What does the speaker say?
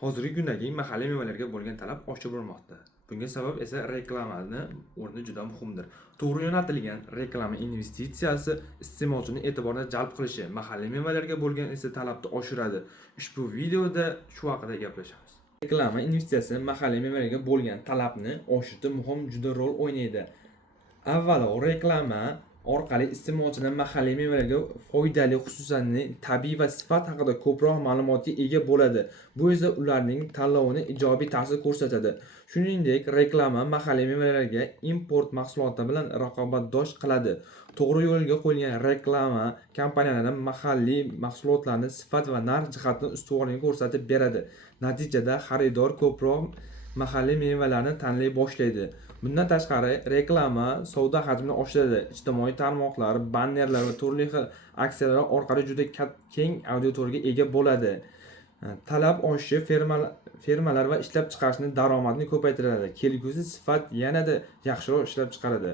Hozirgi kundagi mahalliy mevalarga bo'lgan talab oshib bormoqda. Bunga sabab esa reklamaning o'rni juda muhimdir. To'g'ri yo'naltirilgan reklama investitsiyasi iste'molchini e'tiborini jalb qilishi, mahalliy mevalarga bo'lgan esa talabni oshiradi. Ushbu videoda shu haqida gaplashamiz. Reklama investitsiyasi mahalliy mevalarga bo'lgan talabni oshirishda muhim juda rol o'ynaydi. Avvalo, reklama orqali iste'molchilar mahalliy mevalarga foydali xususiyatlarni, tabiiy va sifat haqida ko'proq ma'lumotga ega bo'ladi. Bu esa ularning tanlovini ijobiy ta'sir ko'rsatadi. Shuningdek, reklama mahalliy mevalarga import mahsulotlar bilan raqobatdosh qiladi. To'g'ri yo'lga qo'yilgan reklama kompaniyalari mahalliy mahsulotlarning sifat va narx jihatdan ustuvorligini ko'rsatib beradi. Natijada xaridor ko'proq mahalliy mevalarni tanlay boshlaydi. Bundan tashqari, reklama savdo hajmini oshiradi. Ijtimoiy tarmoqlar, bannerlar va turli xil aksiyalar orqali juda keng auditoriyaga ega bo'ladi. Talab oshishi fermalar va ishlab chiqarishning daromadini ko'paytiradi. Kelgusi sifat yanada yaxshiroq ishlab chiqaradi.